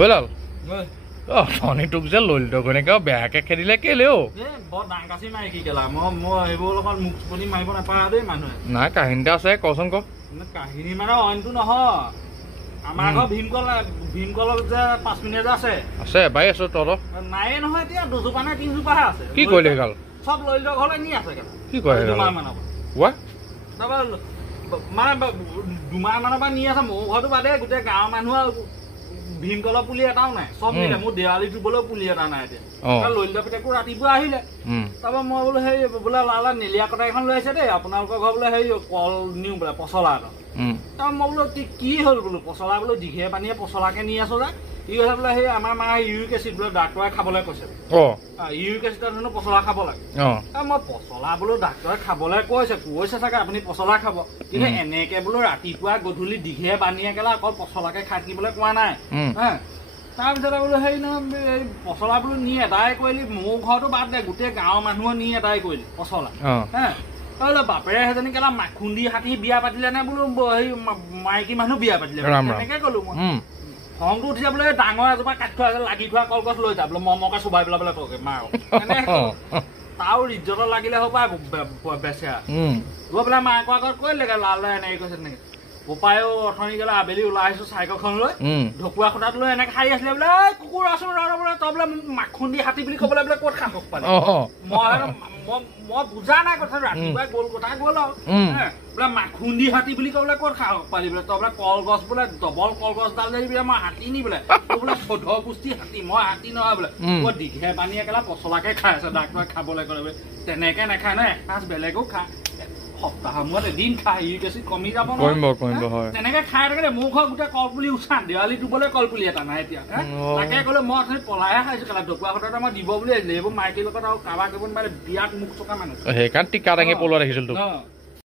ওলাল ধনী তোক যে ললিত ঘৈণীয়েকে বেয়াকে খেদিলে কেলে অ' বৰ ডাং কাচি মাৰি কি কেলা মই এইবোৰ লগত মুখ চুপনি মাৰিব নাপায় দেই মানুহে নাই কাহিনী এটা আছে কচোন ক কাহিনী মানে অইনটো নহয় আমাৰ ঘৰ ভীমকলৰ যে 5 মিনিট আছে বাই আছো তহঁতৰ নায়ে নহয় এতিয়া 2জোপা নে 3জোপাহে আছে কি কৰিলে গাল চব ললিত ঘৰলৈ নি আছে কি কয় দুমাহমানৰ পৰা মানে 2 মাহমানৰ পৰা নি আছে মোৰ ঘৰটো বাদে গোটেই গাঁৱৰ মানুহ ভীমকলৰ পুলি এটাও নাই চব নিলে মোৰ দেৱালী ৰুবলৈও পুলি এটা নাই এতিয়া ললিত পিতেকো ৰাতিপুৱা আহিলে তাৰপৰা মই বোলো সেই বোলে লালা নেলিয়া কটা এখন লৈ আহিছে দেই আপোনালোকৰ ঘৰ বোলে সেই কল নিওঁ বোলে পচলা এটা তাৰপৰা মই বোলো কি হ'ল বোলো পচলা বোলো দীঘে পানীয়ে পচলাকে নি আছো যে ই কৈছে বোলে সেই আমাৰ মায়ে ইউৰিক এচিড বোলে ডাক্তৰে খাবলৈ কৈছে ইউৰিক এচিডৰ ধৰণৰ পচলা খাব লাগে মই পচলা বোলো ডাক্তৰে খাবলৈ কৈছে চাগে আপুনি পচলা খাব কিন্তু এনেকে বোলো ৰাতিপুৱা গধূলি দীঘে বানিয়ে কেলা অকল পচলাকে খাই থাকিবলৈ কোৱা নাই তাৰপিছতে বোলো হেৰি নহয় পচলা বোলো নি এদাই কৰিলি মোৰ ঘৰতো বাদ দে গোটেই গাঁৱৰ মানুহৰ নি এদাই কৰিলি পচলা বাপেৰে সেইজনী কেলা খুন্দি হাতি বিয়া পাতিলে নে বোলো হেৰি মাইকী মানুহ বিয়া পাতিলে তেনেকে কলো মই খংটো উঠিছে বোলে ডাঙৰ এজোপা কাটি থোৱা লাগি থোৱা কলগছ লৈ যা বোলে মমকে চুবাই পেলাই বোলে তোকে মাৰ তাৰ ইজ্জতৰ লাগিলে হ'ব বেচেৰা গৈ পেলাই মাকৰ আগত কৰিলে লালে এনেকে কৈছে তেনেকে উপায়ো অথনি গেলা আবেলি ওলাই আহিছো চাইকেলখন লৈ ঢকুৱা খুটাত লৈ এনেকে খাই আছিলে বোলে কুকুৰ আছো বোলে তই বোলে খুন্দি হাতী বুলি ক'বলৈ বোলে ক'ত খাব পালে মই বুজা নাই কথা ৰাতিপুৱাই গ'ল কথা গ'ল আৰু বোলে খুন্দি হাতী বুলি ক'বলৈ ক'ত খাব পালি বোলে তই বোলে কলগছ বোলে ডবল কলগছডাল যদি বোলে মই হাতী নি বোলে তোৰ বোলে 14 পুষ্টি হাতী মই হাতী নহয় বোলে মই দীঘে পানী একেলা পচলাকে খাই আছে ডাক্তৰে খাবলৈ ক'লে বোলে তেনেকে নাখায় নহয় এসাঁজ বেলেগো খা সপ্তাহৰ মূৰত এদিন খাই ইউৰিক এচিড কমি যাব তেনেকে খাই থাকে মোৰ ঘৰ গোটেই কলপুলি উঠান দেৱালী দুবলৈ কলপুলি এটা নাই এতিয়া তাকে ক'লে মই অথনি পলাইহে খাইছো কেলা ঢকুৱা খুটাত মই দিব বুলি আহিছিলে এইবোৰ মাইকীৰ লগত আৰু কাৰোবাক মানে বিয়াত মুখ চকা মানুহ সেইকাৰণে টিকা দাঙি পলোৱা দেখিছিলো তোক